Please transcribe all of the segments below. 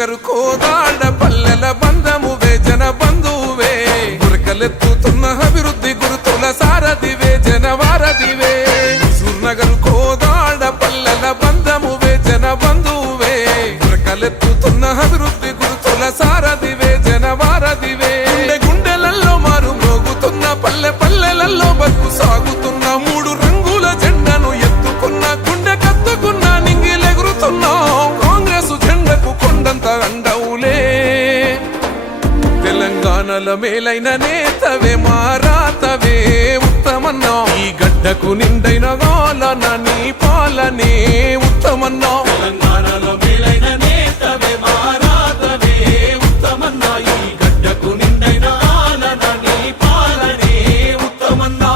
నగరు కోదాడ పల్లెల బంధమువే జన బంధువే గురకలెత్తుతున్న అభివృద్ధి గురుతుల సారథివే జనవారధివే నగరు కోదాడ పల్లెల బంధమువే జన బంధువే గురకలెత్తుతున్న అభివృద్ధి గురుతుల సారథివే జనవారధివే గుండెలలో మారు మోగుతున్న పల్లె పల్లెలలో బతుకు సాగుతున్న మూడు రంగుల జెండను ఎత్తుకున్న గుండె కత్తుకున్న నింగిలెగురుతున్నా కాంగ్రెసు జెండకు కొండంత అండవులే తెలంగాణల మేలైన నేతవే మారాతవే ఉత్తమన్నా ఈ గడ్డకు నిండైన గాలన నీ పాలనే ఉత్తమన్నా తెలంగాణలో మేలైన నేతవే మారాతవే ఉత్తమన్నా ఈ గడ్డకు నిండైన గాలన నీ పాలనే ఉత్తమన్నా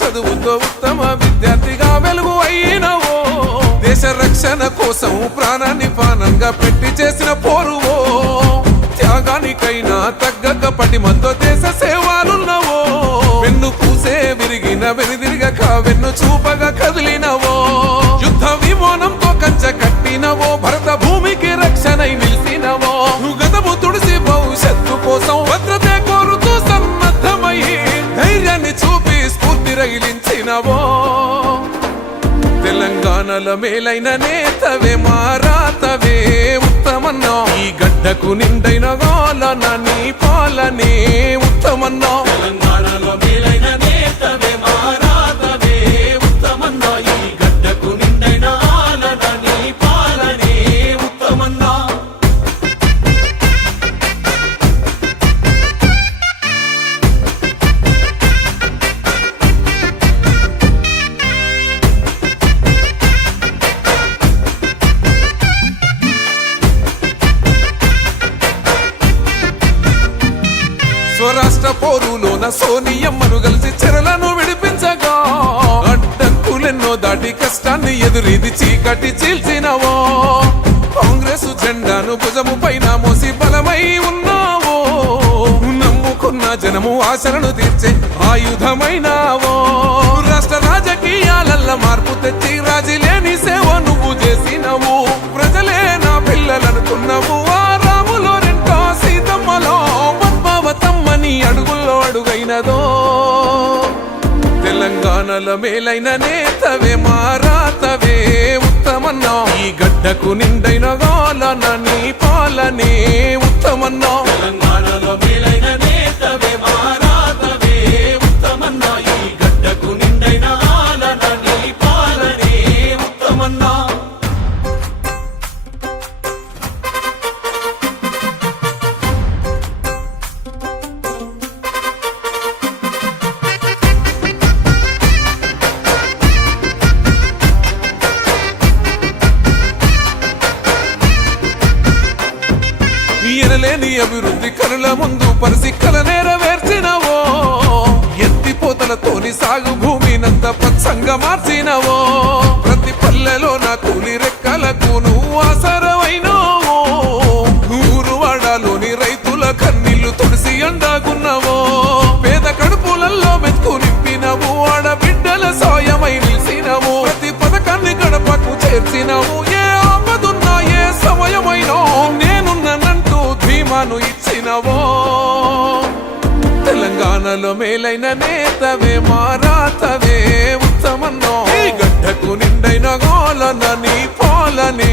చదువుతో ఉత్తమ విద్యార్థిగా వెలుగు అయినవో దేశ రక్షణ కోసం ప్రాణాన్ని పానంగా పెట్టి చేసిన పోరువో త్యాగానికైనా తగ్గక పటిమంతో దేశ సేవలున్నవో వెన్ను పూసే విరిగిన వెనుదిరగక వెన్ను చూపగా కదిలినవో యుద్ధ విమానంతో కంచె కట్టినవో భరత భూమికి రక్షణై నిలిసినవో గతము తుడిసి భవిష్యత్తు కోసం భద్రతే కోరుతూ సన్నద్ధమై ధైర్యాన్ని చూపి స్ఫూర్తి రగిలించినవో తెలంగాణల మేలైన నేతవే మారాతవే ఉత్తమన్నా ఈ గడ్డకు నిండైన గాలన నీ పాలనే ఉత్తమన్నా తెలంగాణలో మేలైన నేతవే మారాతవే ఉత్తమన్నా ఈ గడ్డకు నిండైన గాలన నీ పాలనే ఉత్తమన్నా స్వరాష్ట్ర పోరులోన సోనియమ్మను కలిసి చెరలను విడిపించగా అడ్డంకులెన్నో దాటి కష్టాన్ని ఎదురీది చీకటి చీల్చినవో కాంగ్రెస్ జెండాను భుజము పైన మోసి బలమై ఉన్నావో నమ్ముకున్న జనము ఆశలను తీర్చే ఆయుధమైనావో రాష్ట్ర రాజకీయాలల్ల మార్పు తెచ్చి రాజీ లేని సేవ నువ్వు చేసినవు ప్రజలే నా పిల్లలనుకున్నావు ఆ రాములో రెండో సీతమ్మలో పద్మావతమ్మని అడుగుల్లో అడుగైనదో తెలంగాణల మేలైన నేతవే మారాతవే ఉత్తమన్నా ఈ గడ్డకు నిండైన గాలన నీ పాలనే ఉత్తమన్నా తెలంగాణలో మేలైన నేతవే మారాతవే ఉత్తమన్నా ఈ గడ్డకు నిండైన గాలన నీ పాలనే ఉత్తమన్నా ఎనలేని అభివృద్ధి కనుల ముందు పరిసిక్కల నెరవేర్చినవో ఎత్తిపోతలతోని సాగు భూమినంత పచ్చంగా మార్చినవో ప్రతి పల్లెలో నా కూలి రెక్కలకు నువ్వు ఆసరమైనవో ఊరు వాడలోని రైతుల కన్నీళ్లు తుడిసి అందాకున్నవో పేద కడుపులలో మెతుకు నింపినవు ఆడబిడ్డల సాయమై నిలిసినవు ప్రతి పథకాన్ని గడపకు చేర్చినవు ఏ ఆపదున్నా ఏ సమయమైనా నేనున్నానంటూ ధీమాను ఇచ్చినవో తెలంగాణలో మేలైన నేతవే మారాతవే ఉత్తమన్నా ఈ గడ్డకు నిండైన గాలన నీ పాలనే